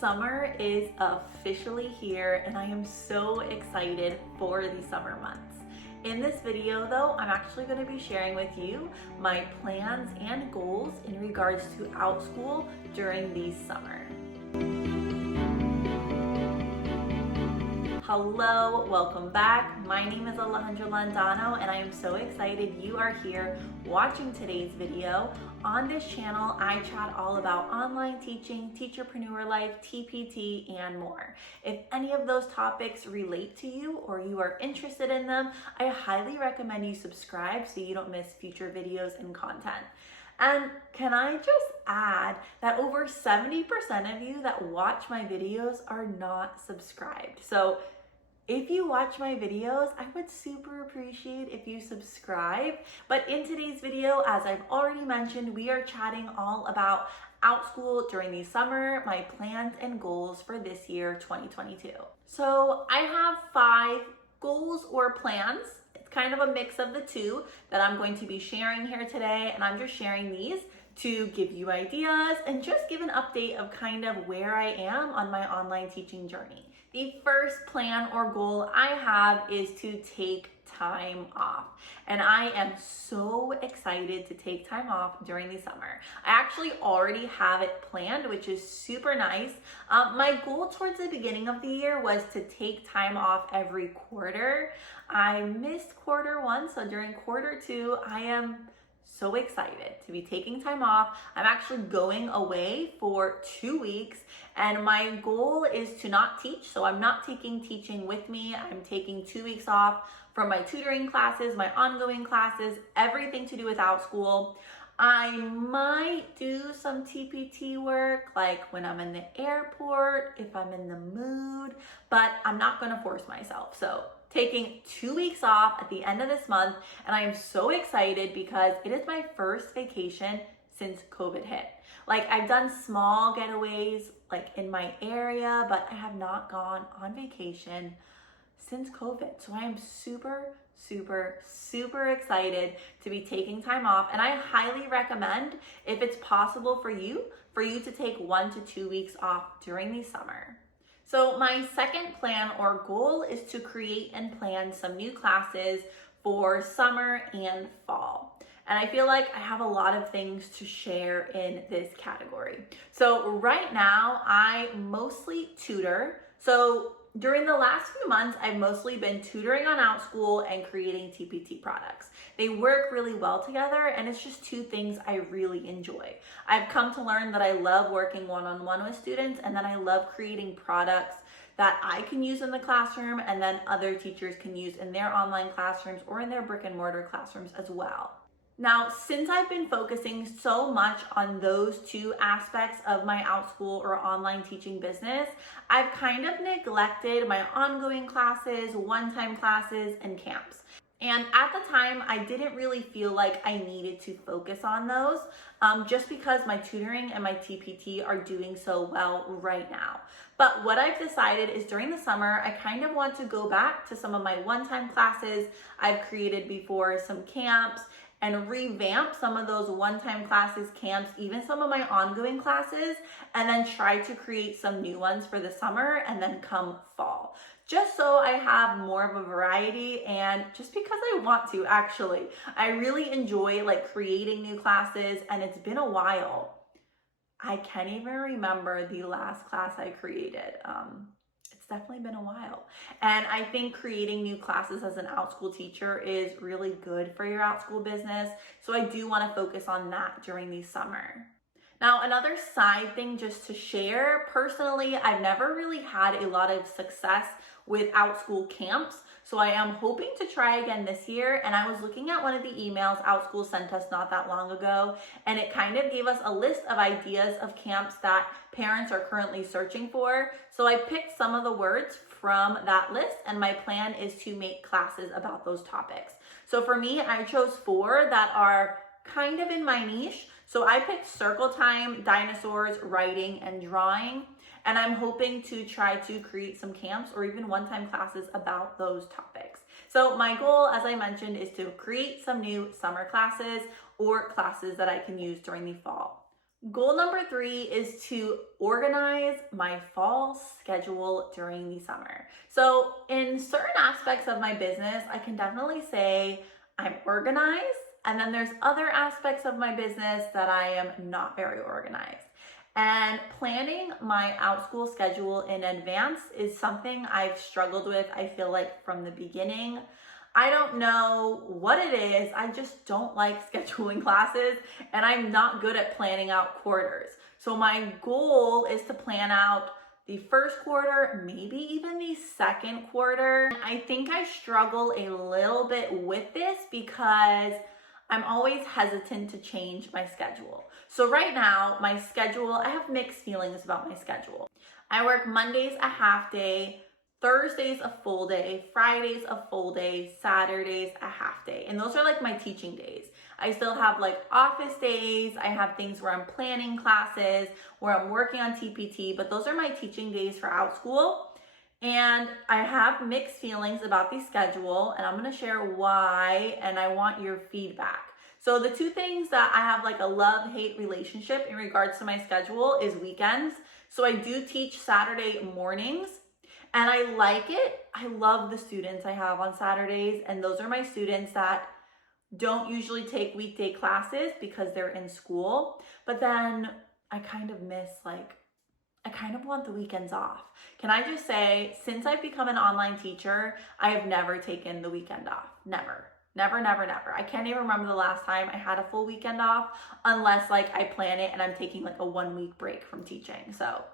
Summer is officially here and I am so excited for the summer months. In this video though, I'm actually going to be sharing with you my plans and goals in regards to Outschool during the summer. Hello, welcome back. My name is Alejandra Landano and I am so excited you are here watching today's video. On this channel, I chat all about online teaching, teacherpreneur life, TPT, and more. If any of those topics relate to you or you are interested in them, I highly recommend you subscribe so you don't miss future videos and content. And can I just add that over 70% of you that watch my videos are not subscribed. So if you watch my videos, I would super appreciate if you subscribe. But in today's video, as I've already mentioned, we are chatting all about Outschool during the summer, my plans and goals for this year, 2022. So I have 5 goals or plans. It's kind of a mix of the two that I'm going to be sharing here today. And I'm just sharing these to give you ideas and just give an update of kind of where I am on my online teaching journey. The first plan or goal I have is to take time off. And I am so excited to take time off during the summer. I actually already have it planned, which is super nice. My goal towards the beginning of the year was to take time off every quarter. I missed quarter 1, so during quarter 2, I am so excited to be taking time off. I'm actually going away for 2 weeks and my goal is to not teach. So I'm not taking teaching with me. I'm taking 2 weeks off from my tutoring classes, my ongoing classes, everything to do with Outschool. I might do some TPT work, like when I'm in the airport, if I'm in the mood, but I'm not gonna force myself. So taking 2 weeks off at the end of this month, and I am so excited because it is my first vacation since COVID hit. Like I've done small getaways like in my area, but I have not gone on vacation since COVID. So I am super excited to be taking time off. And I highly recommend, if it's possible for you to take 1 to 2 weeks off during the summer. So my second plan or goal is to create and plan some new classes for summer and fall. And I feel like I have a lot of things to share in this category. So right now I mostly tutor. So during the last few months, I've mostly been tutoring on Outschool and creating TPT products. They work really well together and it's just 2 things I really enjoy. I've come to learn that I love working one-on-one with students and that I love creating products that I can use in the classroom and then other teachers can use in their online classrooms or in their brick and mortar classrooms as well. Now, since I've been focusing so much on those 2 aspects of my Outschool or online teaching business, I've kind of neglected my ongoing classes, one-time classes, and camps. And at the time, I didn't really feel like I needed to focus on those just because my tutoring and my TPT are doing so well right now. But what I've decided is during the summer, I kind of want to go back to some of my one-time classes I've created before, some camps, and revamp some of those one-time classes, camps, even some of my ongoing classes, and then try to create some new ones for the summer and then come fall. Just so I have more of a variety and just because I want to actually. I really enjoy like creating new classes and it's been a while. I can't even remember the last class I created. It's definitely been a while. And I think creating new classes as an Outschool teacher is really good for your Outschool business. So I do want to focus on that during the summer. Now, another side thing just to share, personally, I've never really had a lot of success with Outschool camps. So I am hoping to try again this year. And I was looking at one of the emails Outschool sent us not that long ago, and it kind of gave us a list of ideas of camps that parents are currently searching for. So I picked some of the words from that list, and my plan is to make classes about those topics. So for me, I chose 4 that are kind of in my niche. So I picked circle time, dinosaurs, writing, and drawing. And I'm hoping to try to create some camps or even one-time classes about those topics. So my goal, as I mentioned, is to create some new summer classes or classes that I can use during the fall. Goal number 3 is to organize my fall schedule during the summer. So in certain aspects of my business, I can definitely say I'm organized, and then there's other aspects of my business that I am not very organized. And planning my Outschool schedule in advance is something I've struggled with, I feel like, from the beginning. I don't know what it is. I just don't like scheduling classes, and I'm not good at planning out quarters. So my goal is to plan out the first quarter, maybe even the second quarter. I think I struggle a little bit with this because I'm always hesitant to change my schedule. So right now, my schedule, I have mixed feelings about my schedule. I work Mondays a half day, Thursdays a full day, Fridays a full day, Saturdays a half day. And those are like my teaching days. I still have like office days. I have things where I'm planning classes, where I'm working on TPT, but those are my teaching days for Outschool. And I have mixed feelings about the schedule, and I'm going to share why, and I want your feedback. So the two things that I have like a love-hate relationship in regards to my schedule is weekends. So I do teach Saturday mornings, and I like it. I love the students I have on Saturdays, and those are my students that don't usually take weekday classes because they're in school. But then I kind of miss, like, I kind of want the weekends off. Can I just say, since I've become an online teacher, I have never taken the weekend off. Never. Never, never, never. I can't even remember the last time I had a full weekend off, unless like I plan it and I'm taking like a 1-week break from teaching. So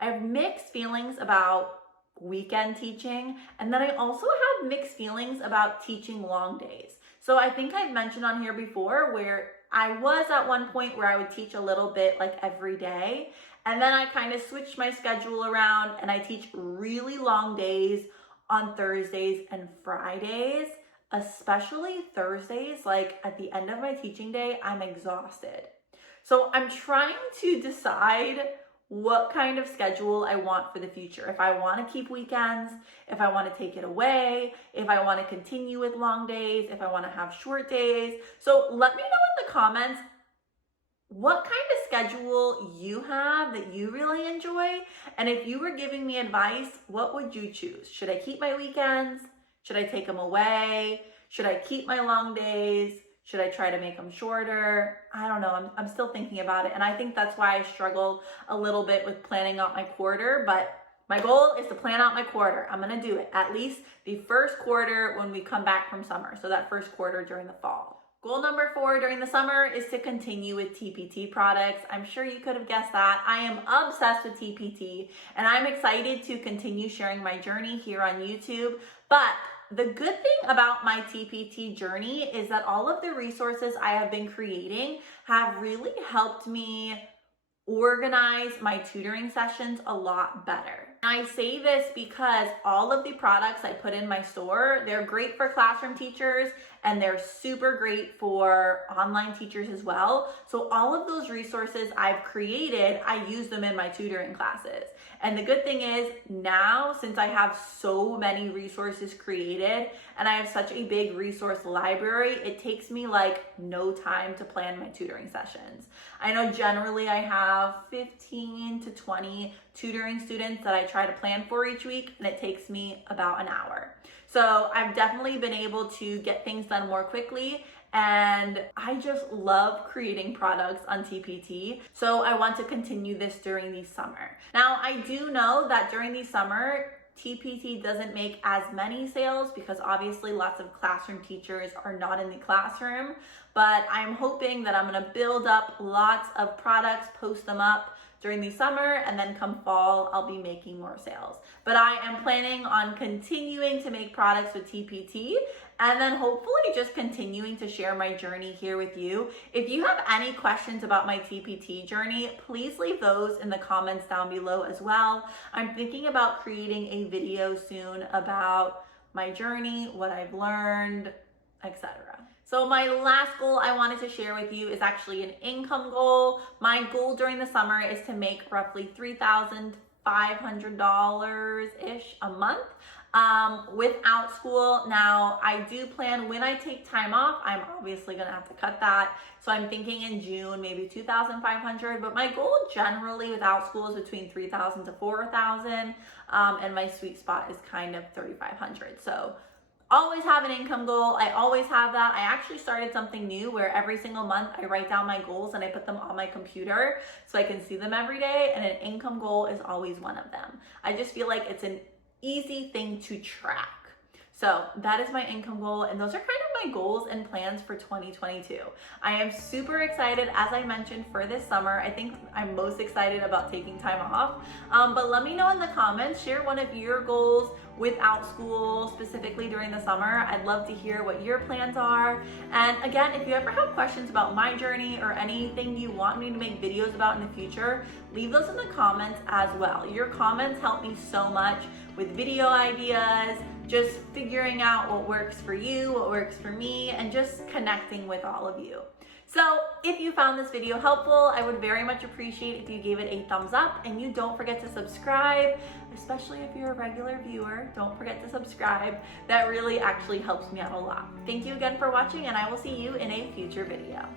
I have mixed feelings about weekend teaching, and then I also have mixed feelings about teaching long days. So I think I've mentioned on here before where I was at one point where I would teach a little bit like every day, and then I kind of switched my schedule around and I teach really long days on Thursdays and Fridays, especially Thursdays. Like at the end of my teaching day, I'm exhausted. So I'm trying to decide what kind of schedule I want for the future. If I want to keep weekends, if I want to take it away, if I want to continue with long days, if I want to have short days. So let me know in the comments what kind of schedule you have that you really enjoy. And if you were giving me advice, what would you choose? Should I keep my weekends? Should I take them away? Should I keep my long days? Should I try to make them shorter? I don't know. I'm still thinking about it. And I think that's why I struggle a little bit with planning out my quarter. But my goal is to plan out my quarter. I'm going to do it at least the first quarter when we come back from summer. So that first quarter during the fall. Goal number 4 during the summer is to continue with TPT products. I'm sure you could have guessed that. I am obsessed with TPT, and I'm excited to continue sharing my journey here on YouTube. But the good thing about my TPT journey is that all of the resources I have been creating have really helped me organize my tutoring sessions a lot better. I say this because all of the products I put in my store, they're great for classroom teachers and they're super great for online teachers as well. So all of those resources I've created, I use them in my tutoring classes. And the good thing is now, since I have so many resources created and I have such a big resource library, it takes me like no time to plan my tutoring sessions. I know generally I have 15 to 20 tutoring students that I try to plan for each week, and it takes me about an hour. So I've definitely been able to get things done more quickly, and I just love creating products on TPT. So I want to continue this during the summer. Now, I do know that during the summer, TPT doesn't make as many sales because obviously lots of classroom teachers are not in the classroom, but I'm hoping that I'm gonna build up lots of products, post them up during the summer, and then come fall, I'll be making more sales. But I am planning on continuing to make products with TPT, and then hopefully just continuing to share my journey here with you. If you have any questions about my TPT journey, please leave those in the comments down below as well. I'm thinking about creating a video soon about my journey, what I've learned, etc. So my last goal I wanted to share with you is actually an income goal. My goal during the summer is to make roughly $3,000 $500-ish a month with Outschool. Now, I do plan when I take time off, I'm obviously gonna have to cut that. So I'm thinking in June, maybe 2,500, but my goal generally with Outschool is between 3,000 to 4,000. And my sweet spot is kind of 3,500. So always have an income goal. I always have that. I actually started something new where every single month I write down my goals and I put them on my computer so I can see them every day. And an income goal is always one of them. I just feel like it's an easy thing to track. So that is my income goal, and those are kind of my goals and plans for 2022. I am super excited, as I mentioned, for this summer. I think I'm most excited about taking time off, but let me know in the comments, share one of your goals with Outschool specifically during the summer. I'd love to hear what your plans are. And again, if you ever have questions about my journey or anything you want me to make videos about in the future, leave those in the comments as well. Your comments help me so much with video ideas, just figuring out what works for you, what works for me, and just connecting with all of you. So if you found this video helpful, I would very much appreciate if you gave it a thumbs up, and you don't forget to subscribe, especially if you're a regular viewer. Don't forget to subscribe. That really actually helps me out a lot. Thank you again for watching, and I will see you in a future video.